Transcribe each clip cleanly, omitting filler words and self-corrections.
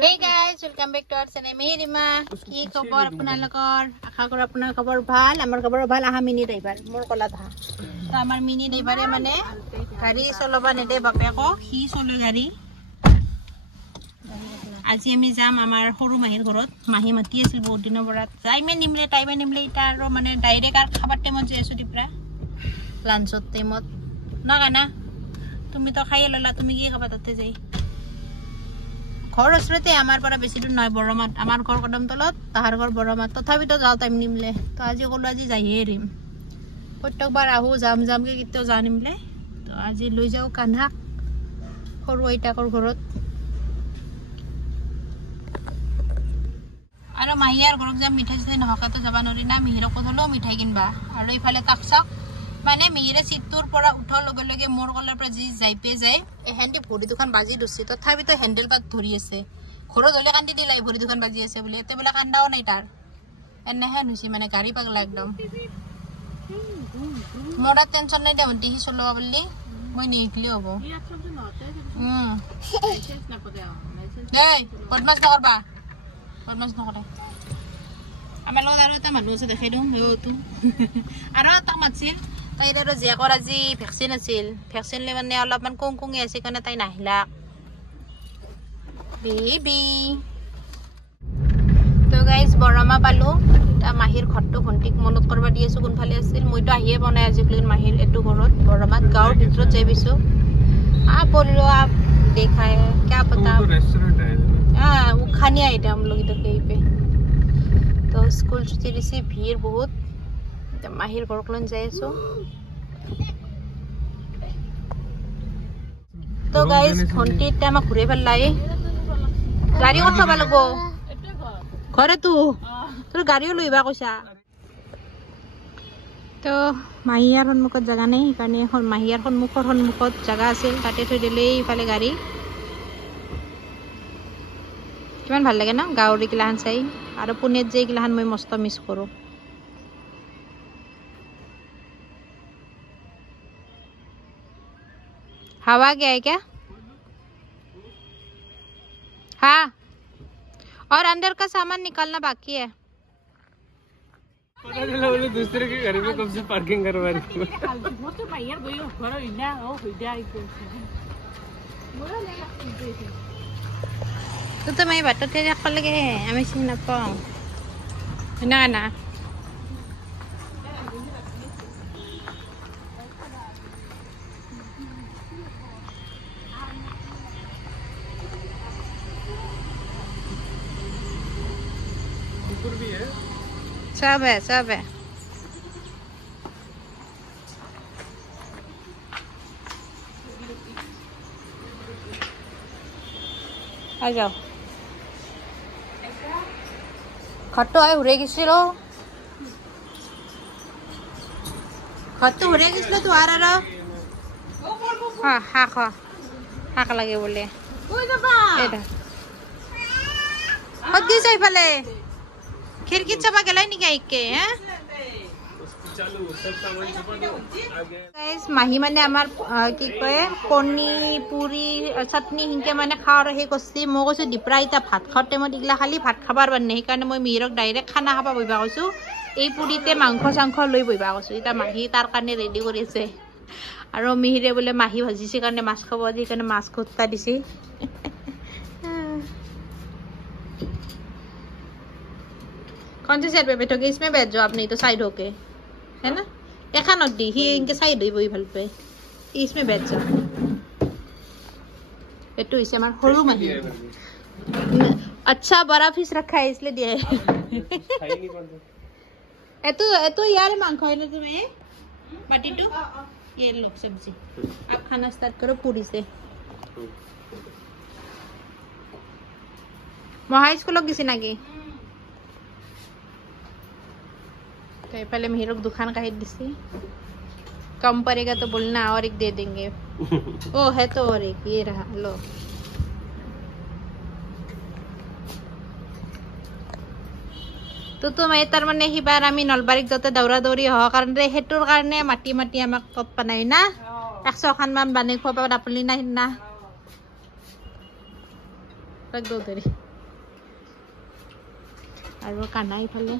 Hey guys, welcome back to our channel. Meherima, ki khobor apnalokor? Akha kor apnar khobor bhal, amar khobor bhal. Aha mini driver, mor kola tha. To amar mini driver e mane gari choloba nede bape ko, hi chole gari. Aji ami jam amar horu mahir gorot, mahi mati asil bahut dino borat. Time nimle ita aro mane direct ar khabar time je esu dipra. Lunch time na kana. Tumi to khai lola, tumi ki khaba tate jai. ঘর আসরতে আমার পরা বেশি দূর নয় বড়মাত আমার ঘর কদম তলত তাহার ঘর বড়মাত তথাপি তো যাও টাইম নিমলে তো আজি কলো আজি যাইয়ে রিম প্রত্যেকবার আহু জাম কে কিতেও যা নিমলে তো আজি লৈ যাও কানহা সৰু আইতাকৰ ঘৰত আৰু মাহিয়াৰ ঘৰত যাম মিঠাই চাই নহকাতো যাবা নৰি না মিহিৰক কলো মিঠাই কিনবা আৰু ইফালে তাকছক মানে মিহিৰে সিটুৰ পৰা উঠৰ লগে লগে মোৰ কলৰ পৰা জি যাইপে যায় এই হ্যান্ডি ভৰি দুখন বাজি দছি তথাপি তো হ্যান্ডেল পাত ধৰি আছে ঘৰত হলে কান্দি দিলাই ভৰি দুখন বাজি আছে বুলি এতে বলা কান্দাও নাই তাৰ এনেহে নুছি মানে গাড়ী পাগলা একদম মোৰা টেনচন নাই দে দিহি চলোৱা বুলি মই নিকলি হ'ব এই বদমাছ নকৰবা বদমাছ নকৰে আমাৰ লগত আৰু এটা মানুহ আছে দেখাই দিম হেওটো আৰু এটা মাছিল তাই আৰু জিয়াকৰ আজি ভ্যাকচিন আছিল ভ্যাকচিন লৈ মানে অলপমান কুংকুঙি আছে কাৰণে তাই নাহিলা বেবি তো গাইস বৰমা পালো তা মাহিৰ ঘৰটো ঘন্টিক মনত কৰবা দি আছো কোনফালে আছিল মইতো আহিয়ে বনাই আজি ক্লিন মাহিৰ এটো ঘৰত বৰমাত গাঁৱৰ ভিতৰত যাই বিছো बोलो आप देखा है क्या पता रेस्टोरेंट है हाँ वो खाने आए थे हम लोग इधर कहीं पे तो स्कूल छुट्टी से भीड़ बहुत जब माहिर घरकलन जाए सो तो गाइस घंटी टाइम घुरे पेलाई गाड़ी कत थबा लगबो घरे तू তোর গাড়িও লইবা কইছা তো মাহিয়ার সন্মুখত জায়গা নাই সেইকাৰণে এখন মাহিয়াৰ সন্মুখত জায়গা আছিল তাতে থৈ দিলেই ইফালে গাড়ী কিমান ভাল লাগে না গাঁৱৰ গিলাখান চাই আৰু পুনেত যে গিলাখান মই মস্ত মিছ কৰো हवा गया है क्या हाँ और अंदर का सामान निकालना बाकी है पता चला बोले दूसरे के घर में कब से पार्किंग करवा रही है तो मैं बात तो कर लगे हमें चिन ना पाऊँ ना ना भी है सब है आ जाओ खट्टो है हुरे किसलो खट्टो हुरे किसलो तू आ रहा हाँ हाक लगे बोले कदी जाई फले खिड़की चपा गलाई नहीं गई के हैं गाइस माही माने আমাৰ কি কয় কণী পুৰি চাটনি হিংকে মানে খাওয়াৰ হে কছি মই কৈছো ডিপ্ৰা ইটা ভাত খাওয়াৰ টাইমত ইগলা খালি ভাত খাবাৰ বানে সেইকাৰণে মই মিহিৰক ডাইৰেক্ট খানা খাবা বইবা কৈছো এই পুৰিতে মাংস চাংখ লৈ বইবা কৈছো ইটা মাহি তাৰ কাৰণে ৰেডি কৰি আছে আৰু মিহিৰে বোলে মাহি ভাজিছে কাৰণে মাছ খাব দি কাৰণে মাছ খুঁটা দিছি कौन सी साइड पे बैठोगे इसमें बैठ जाओ आप नहीं तो साइड होके है ना देखा नड्डी ही इनके साइड हुई वही भल पे इसमें बैठ जाओ बेटू इसे हमारा होरू मही अच्छा बड़ा फिश रखा है इसलिए दिया है तो यार मांग खाओ ना तुम्हें बाटी टू ये लो सब्जी आप खाना स्टार्ट करो पूरी से महाइस को लोग किसी ना की तो पहले मेहरों दुकान का हिट दिसी कम पड़ेगा तो बोलना और एक दे देंगे ओ है तो और एक ये रहा लो तो मैं तार माने हि बार आमी नलबारीक जते दौरा दौरी ह कारण हेतुर कारणे माटी आमाक तत पानाय ना 100 खान मान बाने खोबा दापली ना हिना रख दो तेरी আৰু কানাই ইফালে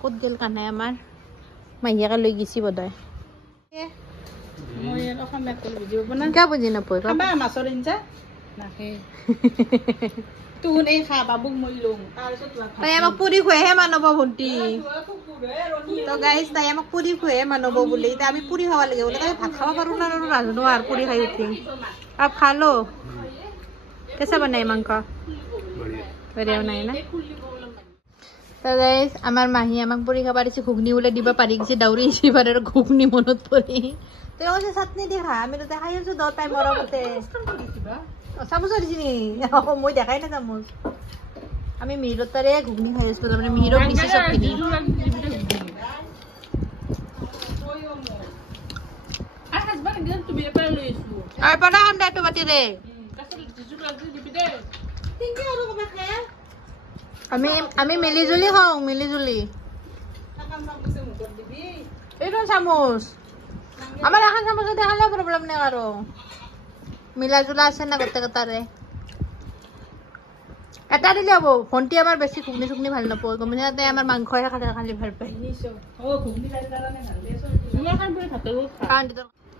ক'ত গেল কানাই আমাৰ মাহীয়াকে লৈ গেছি বদয় কিয় বুজি নাপায় মাছৰ ইঞ্চা নাখে তাই আমাক পুৰি খুৱাইহে মানব ভণ্টি তো গাইজ তাই আমাক পুৰি খুৱাইহে মানব বুলি এতিয়া আমি পুৰি খাব লাগে বোলে তাই ভাত খাব পাৰো না নাজানো আৰু পুৰি খাই উঠি আপ খালো কেঁচা বনাই মাংস বঢ়িয়া বনাই না তো গাইজ আমাৰ মাহী আমাক পুৰি খাব দিছে ঘুগনি বোলে দিব পাৰি গৈছে দাউৰি আহিছে এবাৰ আৰু ঘুগনি মনত পৰি তই কৈছে চাটনি দি খা আমি তাতে খাই আছো তাই মৰমতে চামুচ দিছি নি মই দেখাই না চামুচ আমি মিহিৰৰ তাৰে ঘুগনি খাই আছো তাৰমানে মিহিৰৰ পিছে চবখিনি আৰু পৰা খাম দে তো বাতিৰে আমি মিলি জুলি খাওঁ মিলি জুলি এইটো চামুচ আমাৰ এখন চামুচত দেখালেও প্ৰব্লেম নাই আৰু মিলা জুলা আছে না গোটেই কেইটাৰে এটা দিলে হ'ব ভণ্টি আমাৰ বেছি ঘুগনি চুগনি ভাল নাপায় গম পাইছে তাই আমাৰ মাংসহে খালি ভাল পায়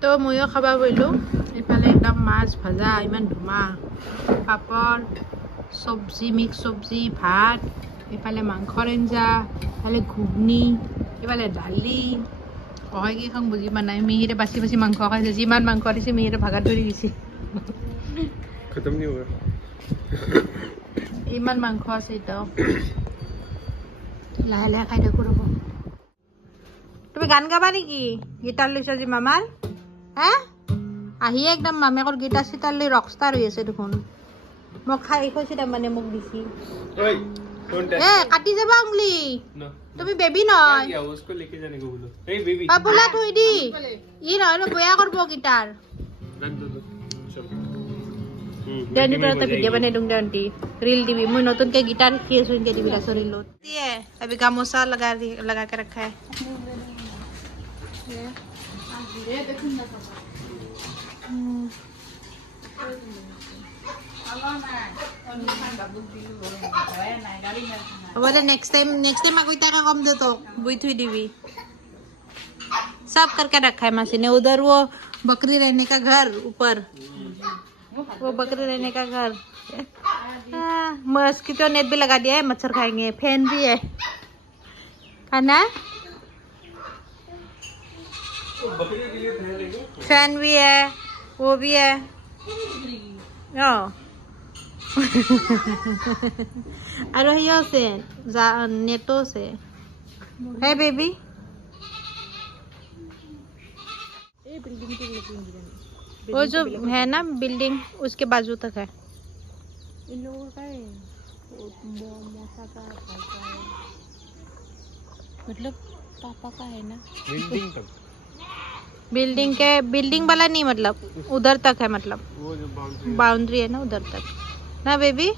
তো ময়ো খাব বহিলোঁ এইফালে একদম মাছ ভাজা ইমান ধুমা পাপৰ চব্জি মিক্স চব্জি ভাত এইফালে মাংসৰ আঞ্জা এইফালে ঘুগনি এইফালে দালি কয় কি খাওঁ বুজি পোৱা নাই মিহিৰে বাচি বাচি মাংস খাইছে যিমান মাংস দিছে মিহিৰে ভাগাত ধৰি দিছে खत्म नहीं होगा ইমান মাংস আছে এটাও লাহে লাহে খাই থাকো ৰ'ব তুমি গান গাবা নেকি গিটাৰ লৈছা যে মামাৰ হা আহিয়ে একদম মামেকৰ গিটাৰ চিটাৰ লৈ ৰকষ্টাৰ হৈ আছে দেখোন মোক খাই কৈছে তাৰমানে মোক দিছি কাটি যাবা উংলি তুমি বেবী নহয় उसको लेके जाने को बोलो ए बेबी পাপুলা থৈ দি ই নহলে বেয়া কৰিব গিটাৰ रख दो Jangan itu nanti video mana dong nanti reel TV. Mau nonton kayak gitar kiasun kayak di biasa reel. Iya, tapi kamu salah laga kerak hai. Well, next time aku ita ka kom dito. Buit hui TV. सब करके रखा है मासी ने उधर वो बकरी रहने का घर ऊपर वो बकरी रहने का घर मस्किटो नेट भी लगा दिया है मच्छर खाएंगे फैन भी है खाना फैन भी है वो भी है अरे यो से नेटो से है बेबी वो जो है ना बिल्डिंग उसके बाजू तक है इन लोगों का है मौसा का मतलब पापा का है ना बिल्डिंग तक बिल्डिंग वाला नहीं मतलब उधर तक है मतलब वो जो बाउंड्री है ना उधर तक ना बेबी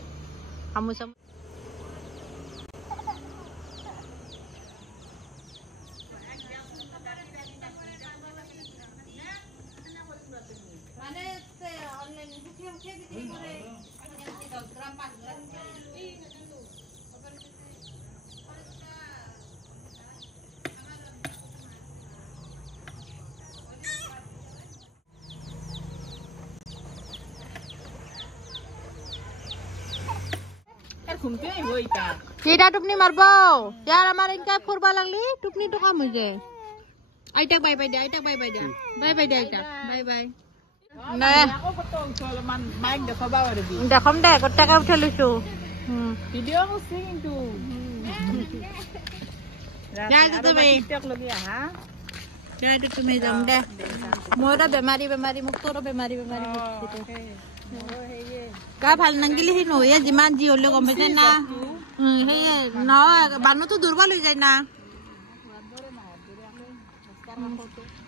हम सब Tidak tupni marbo. Yar amar inka furba lagli tupni to kam hoje. Aita bye bye dia. Bye bye dia. Bye bye. Na. Ako potong Solomon mic dekho ba wari. Dekhom de kotta ka uthalisu. Video ko sing tu. Ja to me. TikTok lagi ha. Ja to me jam de. Mora bemari muktoro bemari mukto. का ভাল নাঙ্গিলি হি নয় যিমান G হলে গম পাইছে না হে না বানু তো দুর্বল হৈ যায় না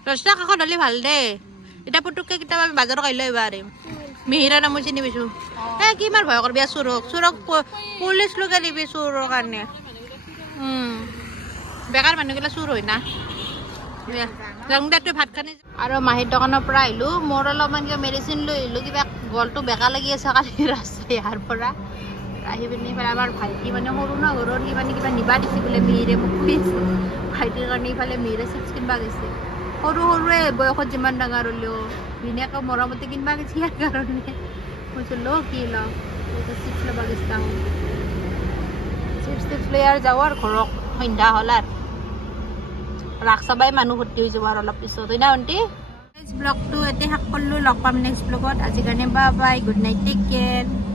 ৰাস্তা কাষত হলে ভাল দে এটা পুটুককে কিতাব আমি বাজাৰত খাই লৈ আহিব মিহিৰা নাম চিনি পাইছো কি মাৰ ভয় কৰবি চুৰক পুলিচ লোকে দিবি চুৰৰ কাৰণে বেকাৰ মানুহগিলা চুৰ হয় না ভাত খানি আৰু মাহীৰ দোকানৰ পৰা আহিলো মোৰ অলপমান কিবা মেডিচিন লৈ আহিলো কিবা গলটো বেকা লাগি আছে কালি ৰাস্তা ইয়াৰ পৰা আহি পিনে ইফালে আমাৰ ভাইটি মানে সৰু ন ঘৰৰ সি মানে কিবা নিবা দিছে বোলে মিহিৰে মোক খুৱাইছে ভাইটিৰ কাৰণে ইফালে মিহিৰে চিপছ কিনবা গৈছে সৰু সৰুৱে বয়সত যিমান ডাঙৰ হ'লেও ধুনীয়াকৈ মৰমতে কিনবা গৈছে ইয়াৰ কাৰণে কৈছো ল কি ল চিপছ ল'বা গৈছে চিপছ টিপছ লৈ আৰু যাওঁ আৰু ঘৰত সন্ধ্যা হ'ল আৰু ৰাস চাবাই মানুহ ভৰ্তি হৈ যাব আৰু অলপ পিছত হয় না আণ্টি ব্লগটো এতিয়া শেষ কৰিলোঁ লগ পাম নেক্সট ব্লগত আজিৰ কাৰণে bye bye good night take care